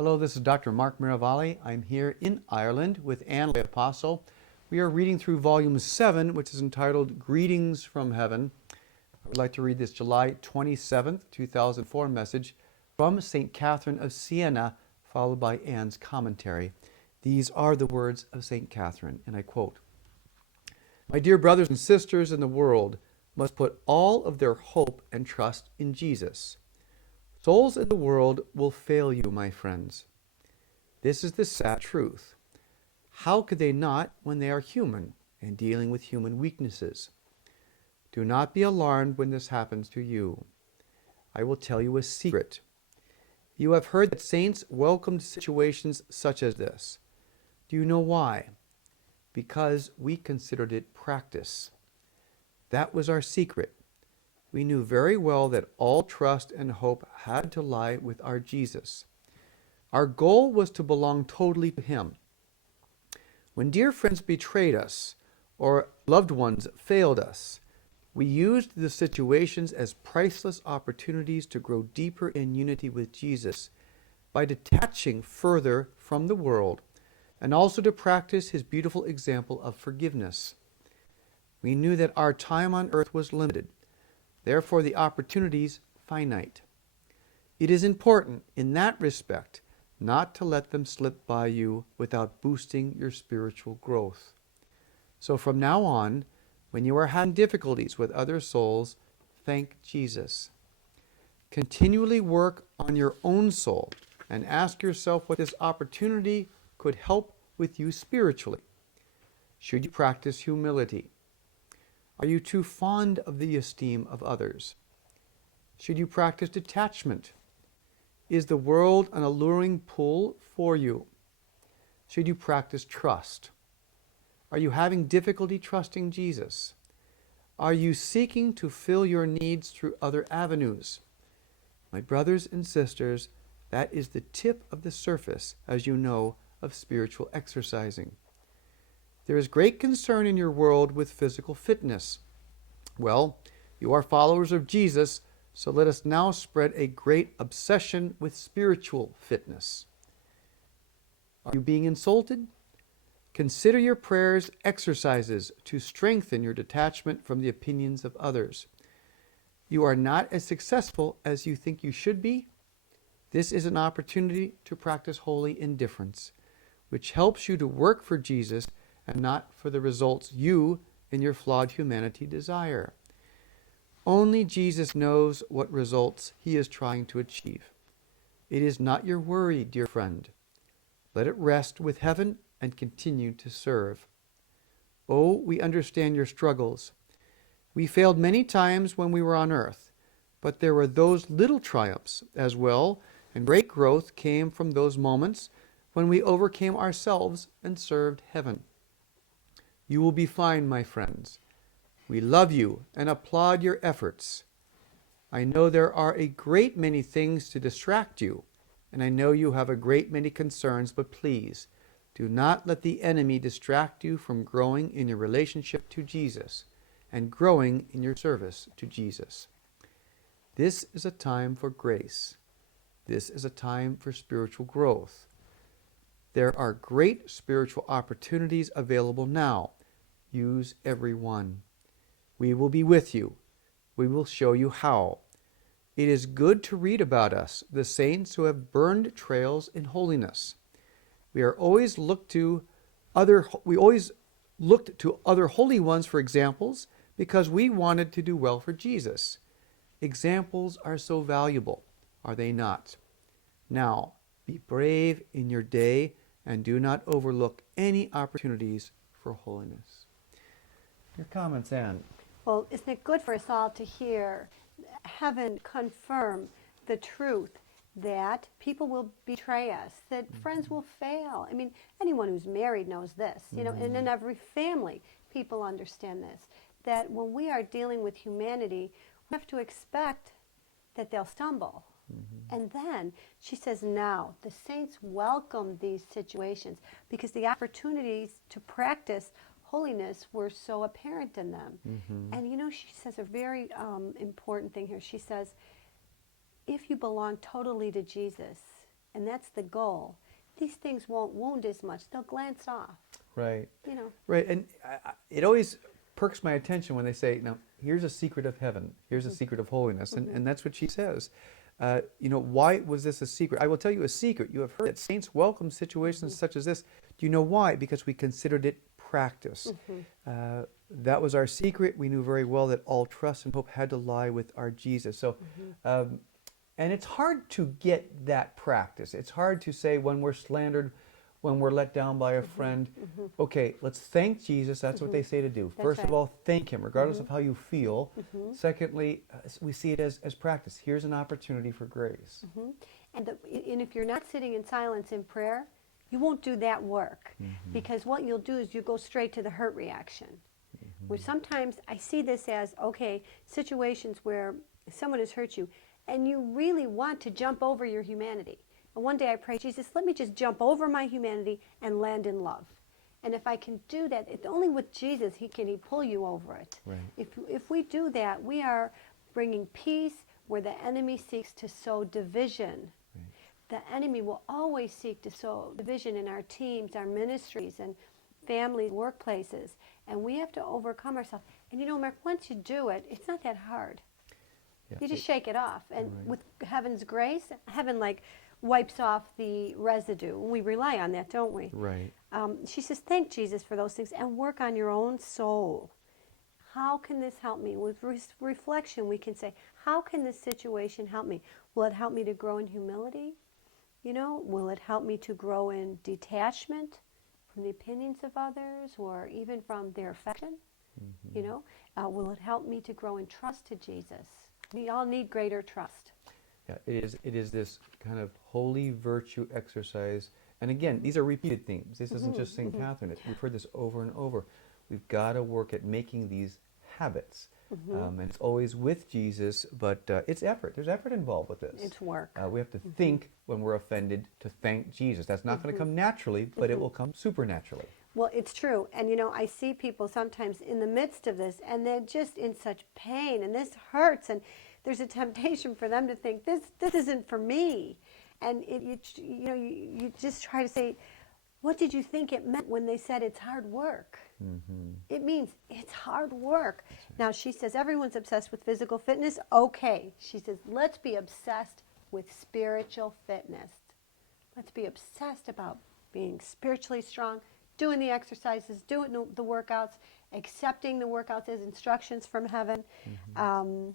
Hello, this is Dr. Mark Miravalle. I'm here in Ireland with Anne the Apostle. We are reading through Volume 7, which is entitled Greetings from Heaven. I would like to read this July 27th, 2004 message from St. Catherine of Siena, followed by Anne's commentary. These are the words of St. Catherine, and I quote, "My dear brothers and sisters in the world must put all of their hope and trust in Jesus. Souls in the world will fail you, my friends. This is the sad truth. How could they not when they are human and dealing with human weaknesses? Do not be alarmed when this happens to you. I will tell you a secret. You have heard that saints welcomed situations such as this. Do you know why? Because we considered it practice. That was our secret. We knew very well that all trust and hope had to lie with our Jesus. Our goal was to belong totally to Him. When dear friends betrayed us or loved ones failed us, we used the situations as priceless opportunities to grow deeper in unity with Jesus by detaching further from the world and also to practice His beautiful example of forgiveness. We knew that our time on earth was limited. Therefore, the opportunities finite. It is important, in that respect, not to let them slip by you without boosting your spiritual growth. So from now on, when you are having difficulties with other souls, thank Jesus. Continually work on your own soul and ask yourself what this opportunity could help with you spiritually. Should you practice humility? Are you too fond of the esteem of others? Should you practice detachment? Is the world an alluring pull for you? Should you practice trust? Are you having difficulty trusting Jesus? Are you seeking to fill your needs through other avenues? My brothers and sisters, that is the tip of the surface, as you know, of spiritual exercising. There is great concern in your world with physical fitness. Well, you are followers of Jesus, so let us now spread a great obsession with spiritual fitness. Are you being insulted? Consider your prayers exercises to strengthen your detachment from the opinions of others. You are not as successful as you think you should be. This is an opportunity to practice holy indifference, which helps you to work for Jesus and not for the results you in your flawed humanity desire. Only Jesus knows what results He is trying to achieve. It is not your worry, dear friend. Let it rest with heaven and continue to serve. Oh, we understand your struggles. We failed many times when we were on earth, but there were those little triumphs as well, and great growth came from those moments when we overcame ourselves and served heaven. You will be fine, my friends. We love you and applaud your efforts. I know there are a great many things to distract you, and I know you have a great many concerns, but please, do not let the enemy distract you from growing in your relationship to Jesus and growing in your service to Jesus. This is a time for grace. This is a time for spiritual growth. There are great spiritual opportunities available now. Use every one. We will be with you. We will show you how. It is good to read about us, the saints who have burned trails in holiness. We always looked to other holy ones for examples because we wanted to do well for Jesus. Examples are so valuable, are they not? Now, be brave in your day and do not overlook any opportunities for holiness. Your comments, Anne? Well, isn't it good for us all to hear heaven confirm the truth that people will betray us, that friends will fail. I mean, anyone who's married knows this, you know, and in every family, people understand this, that when we are dealing with humanity, we have to expect that they'll stumble. And then she says, now the saints welcome these situations because the opportunities to practice holiness were so apparent in them. And you know, she says a very important thing here. She says, if you belong totally to Jesus, and that's the goal, these things won't wound as much. They'll glance off. Right. You know. Right. And it always perks my attention when they say, now, here's a secret of heaven. Here's a secret of holiness. And that's what she says. Why was this a secret? I will tell you a secret. You have heard that saints welcome situations such as this. Do you know why? Because we considered it practice. That was our secret. We knew very well that all trust and hope had to lie with our Jesus. So, and it's hard to get that practice. It's hard to say when we're slandered, when we're let down by a friend, okay, let's thank Jesus. That's what they say to do. That's First of right. all, thank him, regardless of how you feel. Secondly, we see it as practice. Here's an opportunity for grace. And if you're not sitting in silence in prayer, you won't do that work. Because what you'll do is you go straight to the hurt reaction. Where sometimes I see this as, okay, situations where someone has hurt you, and you really want to jump over your humanity. And one day I pray, Jesus, let me just jump over my humanity and land in love. And if I can do that, it's only with Jesus he pull you over it. Right. If we do that, we are bringing peace where the enemy seeks to sow division. The enemy will always seek to sow division in our teams, our ministries, and families, workplaces. And we have to overcome ourselves. And Mark, once you do it, it's not that hard. Yeah. You just shake it off. And Right. with heaven's grace, heaven wipes off the residue. We rely on that, don't we? Right. She says, thank Jesus for those things and work on your own soul. How can this help me? With reflection, we can say, how can this situation help me? Will it help me to grow in humility? Will it help me to grow in detachment from the opinions of others or even from their affection? Will it help me to grow in trust to Jesus? We all need greater trust. Yeah, it is this kind of holy virtue exercise. And again, these are repeated themes. This isn't just St. Catherine. We've heard this over and over. We've got to work at making these habits. And it's always with Jesus, but it's effort. There's effort involved with this. It's work. We have to think when we're offended to thank Jesus. That's not going to come naturally, but it will come supernaturally. Well, it's true. And, I see people sometimes in the midst of this, and they're just in such pain, and this hurts, and there's a temptation for them to think, this isn't for me. And you just try to say, what did you think it meant when they said it's hard work? It means it's hard work. Now, she says everyone's obsessed with physical fitness. Okay. She says, let's be obsessed with spiritual fitness. Let's be obsessed about being spiritually strong, doing the exercises, doing the workouts, accepting the workouts as instructions from heaven. And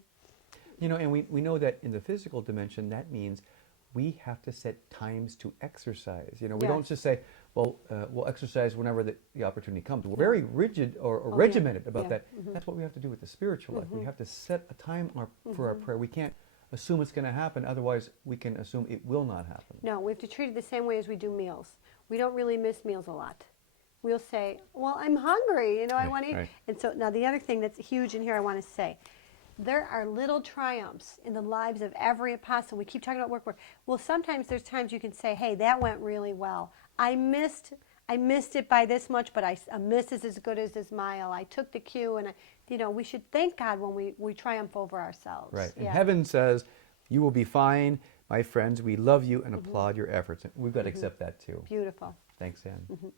we know that in the physical dimension, that means we have to set times to exercise. We don't just say, well, we'll exercise whenever the opportunity comes. We're very rigid or regimented about that. That's what we have to do with the spiritual life. We have to set a time for our prayer. We can't assume it's going to happen. Otherwise, we can assume it will not happen. No, we have to treat it the same way as we do meals. We don't really miss meals a lot. We'll say, well, I'm hungry, I want to eat. Right. And so now the other thing that's huge in here I want to say, there are little triumphs in the lives of every apostle. We keep talking about work. Well, sometimes there's times you can say, hey, that went really well. I missed it by this much, but a miss is as good as a mile. I took the cue, and we should thank God when we triumph over ourselves. Right. And Yeah. heaven says, you will be fine, my friends. We love you and applaud your efforts. And we've got to accept that too. Beautiful. Thanks, Ann.